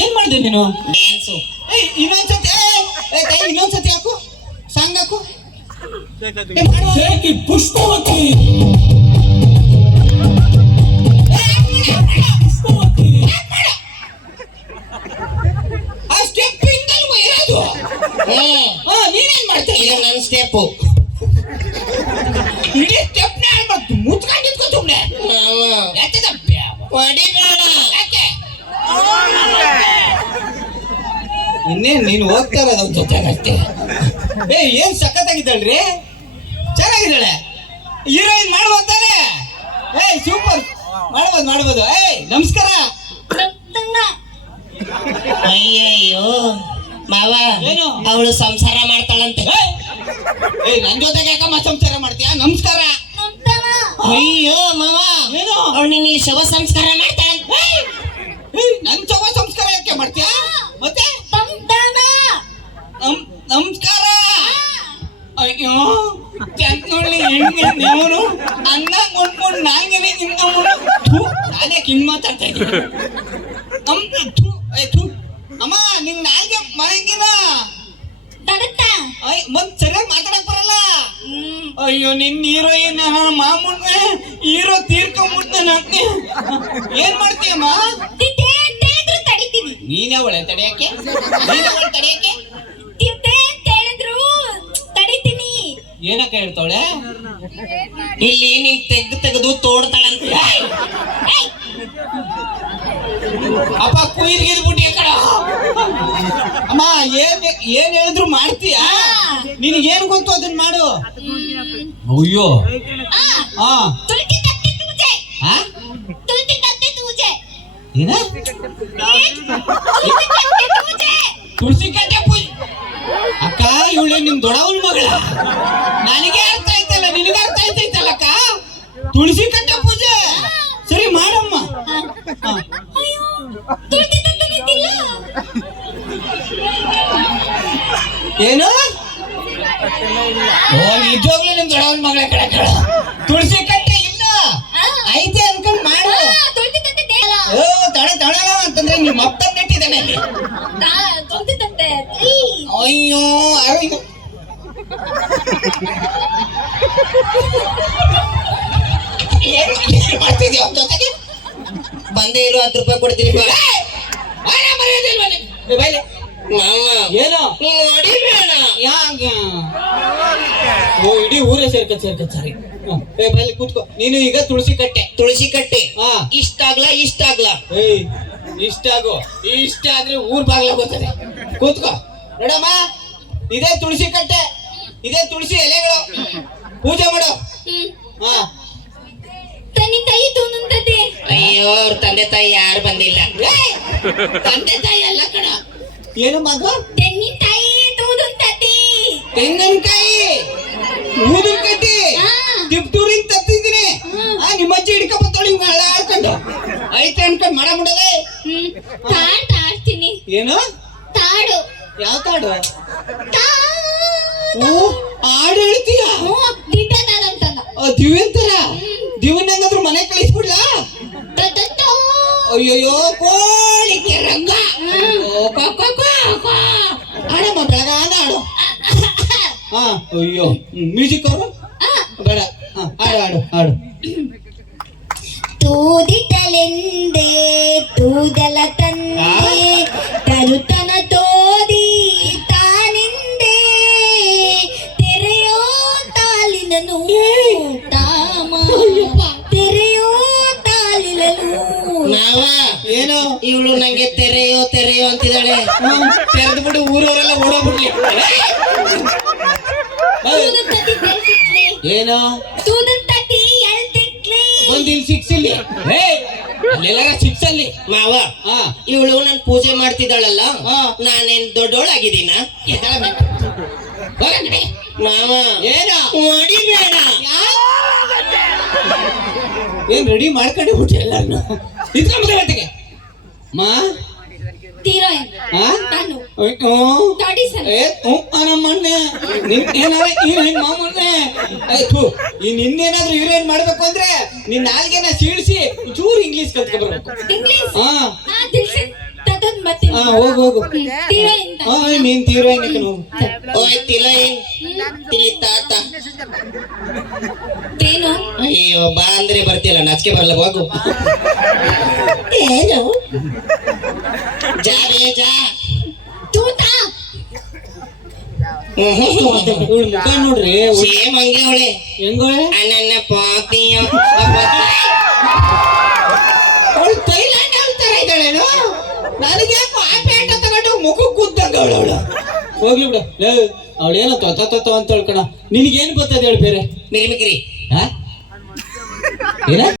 ಏನ್ ಮಾಡಿದೆ ನೀನು? ಡ್ಯಾನ್ಸು ಏಯ್ ಇನ್ನೊಂದ್ಸತಿ ಏ ಇನ್ನೊಂದ್ಸತಿ ಹಾಕು. ಸಾಂಗ್ ಹಾಕು. ಏ, ಪುಷ್ಪವತಿ. ನೀನೇನ್ ಮಾಡ್ತಾ? ಇದು ಇದೀಯ ನನ್ನ ಸ್ಟೆಪ್ಪು ಇಡೀ ಸ್ಟೆಪ್ನ ಮಾಡ್ತು ಮುಚ್ಕೊಂಡು ನಿಂತ್ಕೊ ಸುಮ್ನೆ. ಯಾಕೆ ತಪ್ಪೆ? ಹೊಡಿಬೇಡ. ಯಾಕೆ? ಇನ್ನೇನ್ ನೀನು ಹೋಗ್ತಾ ಇರೋದು ಅವ್ನ ಏಯ್ ಏ ಏನ್ ಸಖತ್ತಾಗಿದ್ದಾಳ್ರಿ? ಚೆನ್ನಾಗಿದ್ದಾಳೆ? ಹೀರೋಯಿನ್ ಮಾಡ್ಬೋದು ತಾನೆ? ಏಯ್ ಸೂಪರ್. ಮಾಡ್ಬೋದು ಮಾಡ್ಬೋದು. ಏಯ್ ನಮಸ್ಕಾರ. ಅಯ್ಯಯ್ಯೋ ಮಾವ ಏನು? ಅವಳು ಸಂಸಾರ ಮಾಡ್ತಾಳಂತೆ. ಏಯ್! ಏಯ್ ನನ್ ಜೊತೆಗೆ ಯಾಕಮ್ಮ ಸಂಸಾರ ಮಾಡ್ತೀಯಾ? ನಮಸ್ಕಾರ. ಅಯ್ಯೋ ಮಾವ. ಏನು? ಅವಳು ನಿನ್ನ ಇಲ್ಲಿ ಶವ ಸಂಸ್ಕಾರ ನಮಸ್ಕಾರ. ಅಯ್ಯೋ ನೋಡಿ ಹೆಣ್ಣು ನೀವು ಅನ್ನ ಕೊಂಡ್ಕೊಂಡು ನಾಲ್ಗನೇ ತಿನ್ನವನು ನಾನೇ ಹಿಂಗ್ ಮಾತಾಡ್ತಾ ಇದ್ದೀನಿ. ನಮ್ ಥೂ ಏ, ಥೂ. ಅಮ್ಮ ನಿಂಗ್ ನಾಲ್ಗೆ ಮಲಗಿನ ಅಯ್ಯ ಮತ್ ಸರಿಯಾಗಿ ಮಾತಾಡಕ್ ಬರಲ್ಲ. ಅಯ್ಯೋ ನಿನ್ ಹೀರೋಯಿನ್ ಮಾಮೂಲ್ ಹೀರೋ ತೀರ್ಕೊಂಬಿಡ್ತಾನ ಏನ್ ಮಾಡ್ತೀಯಮ್ಮ? ನೀನೇ ಒಳ್ಳೆ ತಡೆಯಕ್ಕೆ? ನೀನೇ ಅವಳೆ ತಡೆಯಕ್ಕೆ? ಏನಕ್ಕ ಹೇಳ್ತಾಳೆ ಇಲ್ಲಿ ನೀನ್ ತೆಗ್ದು ತೆಗೆದು ತೋಡ್ತಾಳಂತ. ಅಪ್ಪ ಕುಯ್ದು ಗಿದ್ಬಿಟ್ಟಿ ಕಡ. ಅಮ್ಮ ಏನ್ ಏನ್ ಹೇಳಿದ್ರು ಮಾಡ್ತೀಯ? ನಿನಗೇನ್ ಗೊತ್ತು ಅದನ್ನ ಮಾಡು. ಅಯ್ಯೋ. ಹಾ ಏನ? ತುಳಸಿ ಕಟ್ಟೆ ಇವಳೆ ನಿಮ್ ದೊಡ್ಡವನ ಮಗಳ. ನನಗೆ ಅರ್ಥ ಆಯ್ತಲ್ಲ ನಿನಗೆ ಅರ್ಥ ಆಯ್ತೈತಲ್ಲಕ್ಕ ತುಳಸಿ ಕಟ್ಟ ಪೂಜೆ. ಸರಿ ಮಾಡಮ್ಮ. ಏನು? ಓ ನಿಜವಾಗ್ಲೂ ನಿಮ್ ದೊಡ್ಡವನ ಮಗಳ ಕಡೆ ಕಳ ತುಳಸಿ ಕಟ್ಟೆ ಇಲ್ಲ. ಐತೆ ಅನ್ಕೊಂಡ್ ಮಾಡು. ಓ ತಡ ತಡ ಅಂತಂದ್ರೆ ನಿಮ್ಮ ಅಪ್ಪ ನೆಟ್ಟಿದ್ದಾನೆ ಅಲ್ಲಿ. ಅಯ್ಯೋ ಏನ್ ಮಾಡ್ತಿದ್ಯಾ ಜೊತೆಗೆ? ಬಂದೇ ಇರು ಹತ್ತು ರೂಪಾಯಿ ಕೊಡ್ತೀನಿ ಬಾ. ಮಾವ. ಏನೋ? ನೀನು ಹೊಡಿಬೇಡ ಯಾಕ ಓ ಇಡೀ ಊರೇ ಸೇರ್ಕ ಸೇರ್ಕ ಸರಿ. ಏ ಬೈಲಿ ಕೂತ್ಕೋ. ನೀನು ಈಗ ತುಳಸಿ ಕಟ್ಟೆ. ತುಳಸಿ ಕಟ್ಟೆ. ಹಾ. ಇಷ್ಟ ಆಗ್ಲಾ ಇಷ್ಟ ಆಗ್ಲಾ? ಏಯ್ ಇಷ್ಟ ಆಗು. ಇಷ್ಟ ಆದ್ರೆ ಊರ್ ಬಾಗ್ಲ ಗೊತ್ತದೆ. ಕೂತ್ಕೋ. ನೋಡಮ್ಮ ಇದೇ ತುಳಸಿ ಕಟ್ಟೆ ಇದೇ ತುಳಸಿ ಎಲೆಗಳು. ಪೂಜೆ ಮಾಡು. ಹಾ. ಅಯ್ಯೋ ಅವ್ರ ತಂದೆ ತಾಯಿ ಯಾರು ಬಂದಿಲ್ಲ! ತಂದೆ ತಾಯಿ ಅಲ್ಲ ಕಣ. ಏನು ಮಗು? ತೆಂಗಿನಕಾಯಿ. ಊದಿನ ಕಟ್ಟಿ ತಿಪ್ಟೂರಿಂದ ತತ್ತಿದ್ದೀನಿ. ಆ ನಿಮ್ಮ ಅಜ್ಜಿ ಹಿಡ್ಕೊಂಬತ್ತೋಳಿ ಹಳ್ಳ ಆಡ್ಕೊಂಡು. ಐತೆ ಅನ್ಕೊಂಡು ಮಾಡ ಬಿಡದೆ ಏನು? ತಾಡು. ಯಾವ ಕಾಡು? ಓ ಹಾಡು ಹೇಳ್ತೀಯ? ದಿವ್ಯಂತರ ದಿವನ್ ಹೆಂಗಾದ್ರು ಮನೆ ಕಳಿಸ್ಬಿಡ್ಲಾ? ಅಯ್ಯಯ್ಯೋ ಕೋಳಿಕೆ ರಂಗ. ಹಾಡಮ್ಮ ಬೆಳಗಾನ ಹಾಡು ಹಾ ಅಯ್ಯೋ ಮ್ಯೂಸಿಕ್ ಅವರು? ಬೇಡ. ಹಾ ಆಡು ಆಡು ಹಾಡು. ತೂದಿಟಲೆಂದೆ ತೂದಲ ತಂದೆ ತರುತನ ಮಾವ ಏನು? ಇವಳು ನಂಗೆ ತೆರೆಯೋ ತೆರೆಯೋ ಅಂತಿದ್ದಾಳೆ. ತೆರೆದು ಬಿಡು ಊರವರೆಲ್ಲ ಓಡೋಗ್ಬಿಡ್ಲಿ ಏನು? ತೂದನ್ ಸಿಕ್ಸಲ್ಲಿ ಅಲ್ಲೆಲ್ಲ ಸಿಕ್ಸಲ್ಲಿ ಮಾವ ಇವಳು ನನ್ ಪೂಜೆ ಮಾಡ್ತಿದ್ದಾಳಲ್ಲ. ನಾನೇನ್ ದೊಡ್ಡೋಳಾಗಿದ್ದೀನ? ಮಾವ ಏನ? ಮಾಡಿ ಬೇಡ ಏನು ರೆಡಿ ಮಾಡ್ಕೊಂಡು ಬಿಟ್ಟು ಎಲ್ಲಾರನು? ಮಟ್ಟಿಗೆ ಮಾ? ಅಯ್ಯೋ. ತಾಡಿಸನ್ ಏ ನಿನ್ ಏನಾರ ಹೀರೋಯಿನ್ ಮಾಮೂಲ್ನೆ ಆಯ್ತು ಈ ನಿನ್ನೇನಾದ್ರೂ ಹೀರೋಯಿನ್ ಮಾಡ್ಬೇಕು ಅಂದ್ರೆ ನಿನ್ ನಾಲ್ಗೆನ ಸೀಳಿಸಿ ಚೂರು ಇಂಗ್ಲಿಷ್ ಕಲ್ತ್ಕೊಬರ್ಬೇಕು ಹಾ ಹೋಗು ಹೋಗು. ಹೀರೋಯಿನ್ ನೀನ್ ತೀರೋ ಹೋಗು ಓಯ್ ತಿಲೋಯ್ ತಿಳಿ ತಾತ ಏನು ಅಯ್ಯೋ ಬಾ ಅಂದ್ರೆ ಬರ್ತಿಲ್ಲ ನಾಚಿಕೆ ಬರಲ್ಲ ಹೋಗು ಏನು ಜಾವೇ ಜಾ ತೂತ ಮುಖ ನೋಡ್ರಿ ಸೇಮ್ ಹಂಗೆ ಅವಳೆ ಹೆಂಗೋಳೆ ಅಣ್ಣನ ಪಾತಿಯ ಅವಳು ಥೈಲ್ಯಾಂಡ್ ತರ ಇದ್ದಾಳೇನು ನನಗೆ ಯಾಕೋ ಆ ಪ್ಯಾಂಟ್ ತಗೊಂಡು ಮುಖ ಕೂತಂಗ ಅವಳು ಅವಳ. ಹೋಗ್ಲಿ ಬಿಡ. ಅವಳೇನ ತತ ತೊತ ಅಂತ ಹೇಳ್ಕಣ. ನಿನಗೇನು ಬರ್ತದೆ ಹೇಳಿ ಬೇರೆ ಹಾ ಏನ?